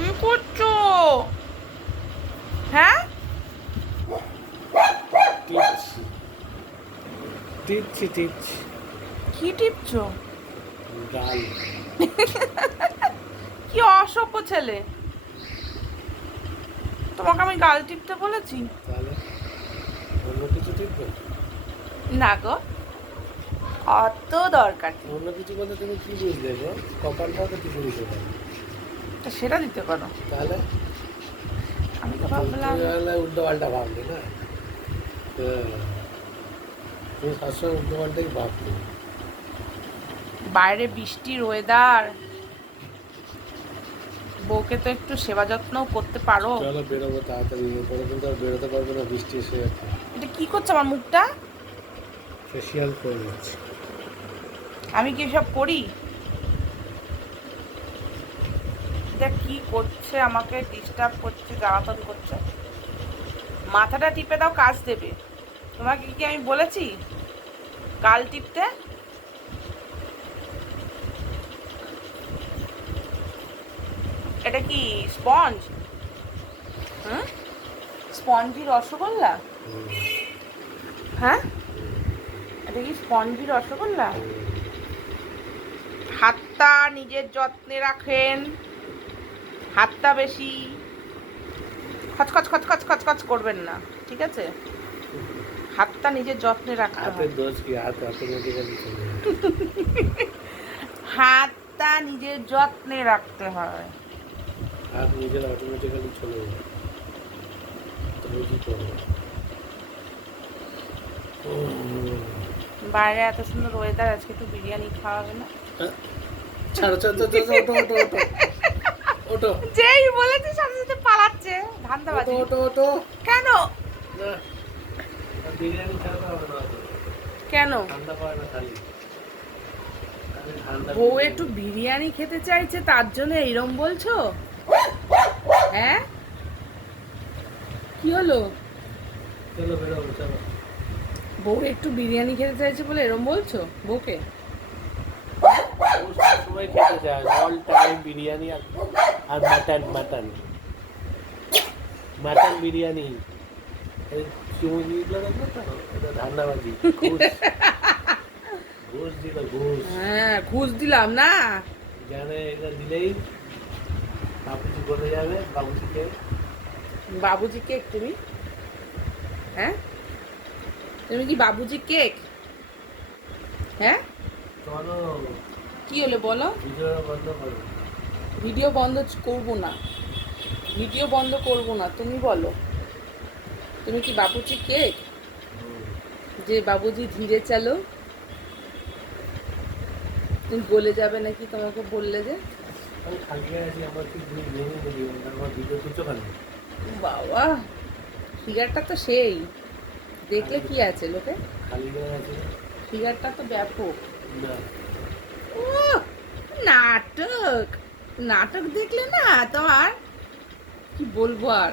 কি করছো? হ্যাঁ, টিপছি টিপছি টিপছি কি টিপছো? গাল। কি অসভ্য ছেলে! তোমাকে আমি গাল টিপতে বলেছি? তাহলে অন্য কিছু টিপবে? না গো, অত দরকার নেই। অন্য কিছু বলতে তুমি কি বুঝলে গো? কপালটাও তো কিছু দিতে পারো। তা সেটা দিতে পারো। তাহলে আমি তো তুমি ভাবলাম তাহলে উল্টো পাল্টা ভাবলে না? হ্যাঁ, তুমি সবসময় উল্টো পাল্টাই ভাবতে। বাইরে বৃষ্টির ওয়েদার, বউকে তো একটু সেবা যত্নও করতে পারো। চলো বেরোবো তাড়াতাড়ি, এরপরে কিন্তু আর বেরোতে পারবে না, বৃষ্টি এসে যাচ্ছে। এটা কি করছে আমার মুখটা? ফেসিয়াল করে যাচ্ছে। আমি কি সব করি? এটা কি করছে, আমাকে ডিস্টার্ব করছে, জ্বালাতন করছে। মাথাটা টিপে দাও, কাজ দেবে। তোমাকে কি আমি বলেছি গাল টিপতে? এটা কি স্পঞ্জ? হুম, স্পঞ্জি রসগোল্লা? হ্যাঁ, এটা কি স্পঞ্জি রসগোল্লা? হাতটা নিজের যত্নে রাখেন, হাতটা বেশি খচখচ খচখচ খচখচ করবেন না, ঠিক আছে? হাতটা নিজের যত্নে রাখতে হাতের হয়। দোষ কি? হাত অটোমেটিক্যালি চলে যায়। হাতটা নিজের যত্নে রাখতে হয়। হাত নিজের অটোমেটিক্যালি চলে যায়, তুমি কি করবে? বাইরে এত সুন্দর ওয়েদার, আজকে একটু বিরিয়ানি খাওয়াবে না? ছাড়ো ছাড়ো ছাড়ো ছাড়ো, ওটো ওটো ওটো ওটো যেই বলেছে সাথে সাথে পালাচ্ছে, ওটো ধান্দাবাজি। ওটো ওটো। কেন? না, আর বিরিয়ানি ছাড়া হবে না। কেন? ঠান্ডা পায় না খালি, খালি ঠান্ডা বউ বিরিয়ানি। একটু বিরিয়ানি খেতে চাইছে, তার জন্য এইরকম বলছো? হ্যাঁ, কি হলো? চলো বেরোবো চলো। বউ একটু বিরিয়ানি খেতে চাইছে বলে এরকম বলছো বউকে? ও সবসময় খেতে চায়, অল টাইম বিরিয়ানি আর আর মাটন মাটন মাটন বিরিয়ানি। এই চুমুকগুলো দেখলো তো, এটা ধান্দাবাজি। ঘুষ ঘুষ দিল, ঘুষ। হ্যাঁ, ঘুষ দিলাম না? জানে এটা দিলেই বাবুজি বলে যাবে, বাবুজিকে। বাবুজি কেক তুমি? হ্যাঁ, তুমি কি বাবুজি কেক? হ্যাঁ, চলো কি হলো বলো? ভিডিও বন্ধ করো। ভিডিও বন্ধ করব না, ভিডিও বন্ধ করব না, তুমি বলো। তুমি কি বাবুজি কেক? যে বাবুজি ধীরে চালো, তুমি গলে যাবে নাকি তোমাকে বললে যে? আমি খালি গায়ে আছি, আমার কি তুমি ভেঙে দিবি, আমার ভিডিও তুলছো কেন? বাবা, ফিগারটা তো সেই, দেখলে খালি কি আছে লোকে? খালি গায়ে আছি না? ফিগারটা তো ব্যাপক। না, ও, নাটক, নাটক দেখলে না তোমার কি বলবো আর।